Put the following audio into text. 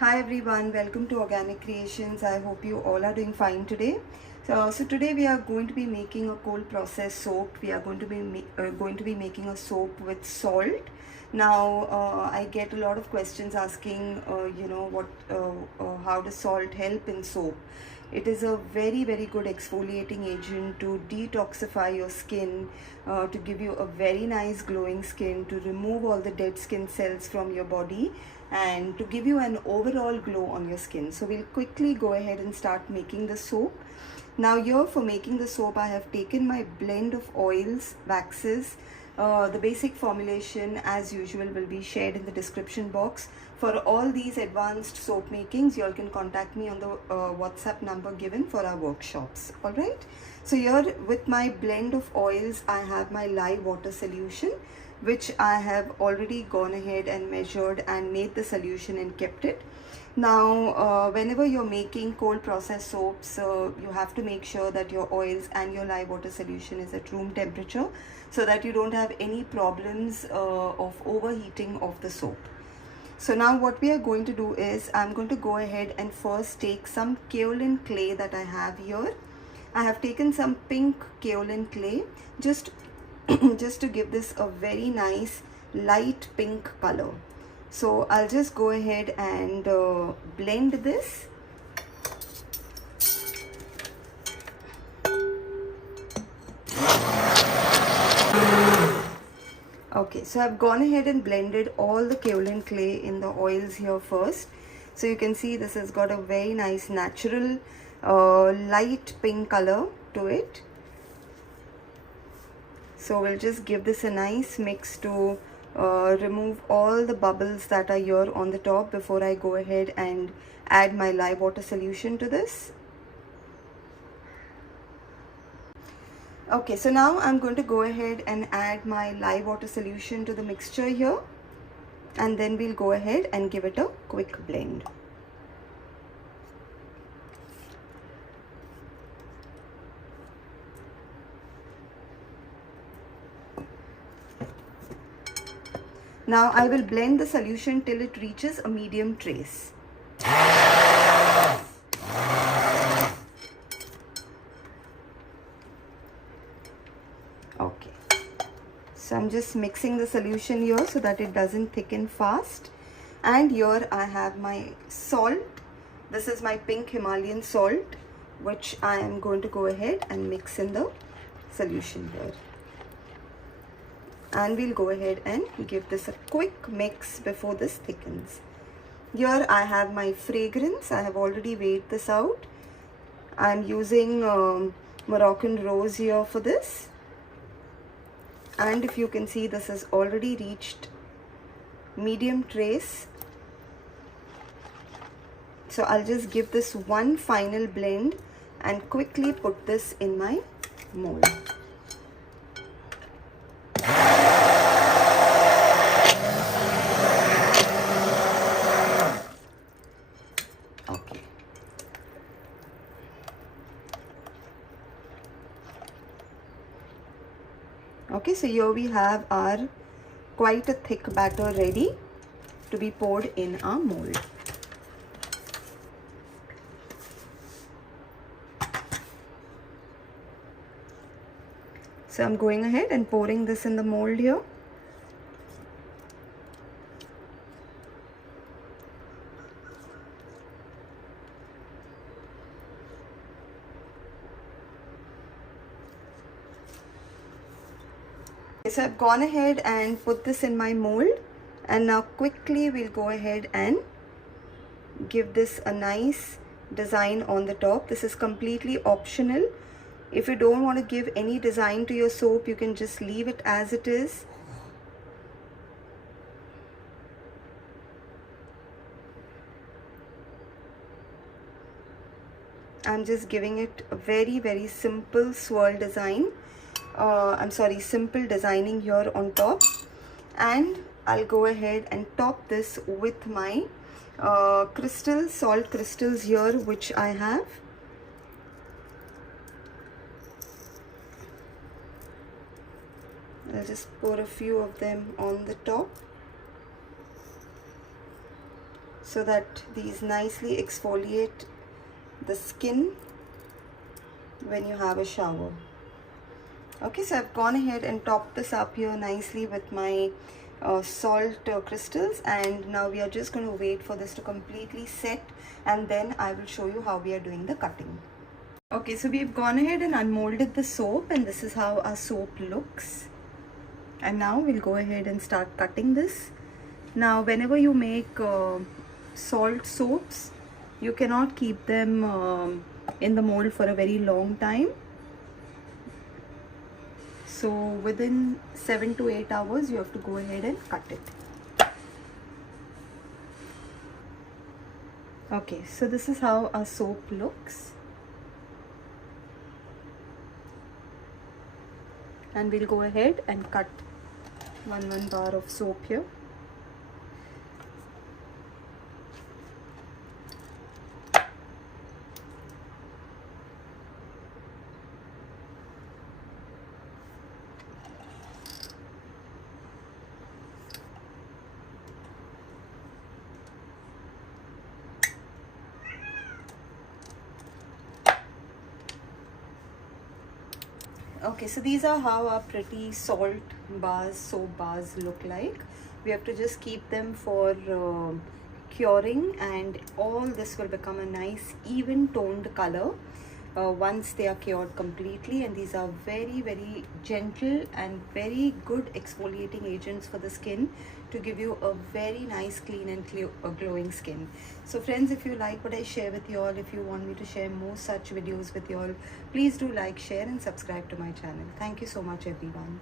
Hi everyone, welcome to Organic Creations. I hope you all are doing fine today. So today we are going to be making a cold process soap. We are going to be making a soap with salt. Now I get a lot of questions asking, how does salt help in soap? It is a very good exfoliating agent to detoxify your skin, to give you a very nice glowing skin, to remove all the dead skin cells from your body, and to give you an overall glow on your skin. So we'll quickly go ahead and start making the soap. Now here for making the soap, I have taken my blend of oils, waxes. The basic formulation as usual will be shared in the description box. For all these advanced soap makings, you all can contact me on the WhatsApp number given for our workshops. Alright, so here with my blend of oils, I have my lye water solution, which I have already gone ahead and measured and made the solution and kept it. Now whenever you're making cold process soaps, you have to make sure that your oils and your lye water solution is at room temperature, so that you don't have any problems of overheating of the soap. So now what we are going to do is, I'm going to go ahead and first take some kaolin clay that I have here. I have taken some pink kaolin clay just to give this a very nice light pink color. So I'll just go ahead and blend this. Okay, so I've gone ahead and blended all the kaolin clay in the oils here first. So you can see this has got a very nice natural light pink color to it. So we'll just give this a nice mix to remove all the bubbles that are here on the top before I go ahead and add my lye water solution to this. Okay, so now I'm going to go ahead and add my lye water solution to the mixture here, and then we'll go ahead and give it a quick blend. Now I will blend the solution till it reaches a medium trace. Okay, so I'm just mixing the solution here so that it doesn't thicken fast. And here I have my salt. This is my pink Himalayan salt, which I am going to go ahead and mix in the solution here. And we'll go ahead and give this a quick mix before this thickens. Here I have my fragrance. I have already weighed this out. I'm using Moroccan rose here for this. And if you can see, this has already reached medium trace. So I'll just give this one final blend and quickly put this in my mold. Okay. Okay, so here we have our quite a thick batter ready to be poured in our mold. So I'm going ahead and pouring this in the mold here. So I've gone ahead and put this in my mold, and now quickly we'll go ahead and give this a nice design on the top. This is completely optional. If you don't want to give any design to your soap, you can just leave it as it is. I'm just giving it a very simple swirl design. Simple designing here on top. And I'll go ahead and top this with my salt crystals here, which I have. I'll just pour a few of them on the top. so that these nicely exfoliate the skin when you have a shower. Okay, so I've gone ahead and topped this up here nicely with my salt crystals, and now we are just going to wait for this to completely set, and then I will show you how we are doing the cutting. Okay, so we've gone ahead and unmolded the soap, and this is how our soap looks. And now we'll go ahead and start cutting this. Now whenever you make salt soaps, you cannot keep them in the mold for a very long time. So within 7 to 8 hours you have to go ahead and cut it. Okay, so this is how our soap looks. And we'll go ahead and cut one bar of soap here. Okay, so these are how our pretty salt bars, soap bars look like. We have to just keep them for curing, and all this will become a nice even toned color once they are cured completely. And these are very gentle and very good exfoliating agents for the skin to give you a very nice clean and glowing skin. So friends, if you like what I share with you all, if you want me to share more such videos with you all, please do like, share and subscribe to my channel. Thank you so much everyone.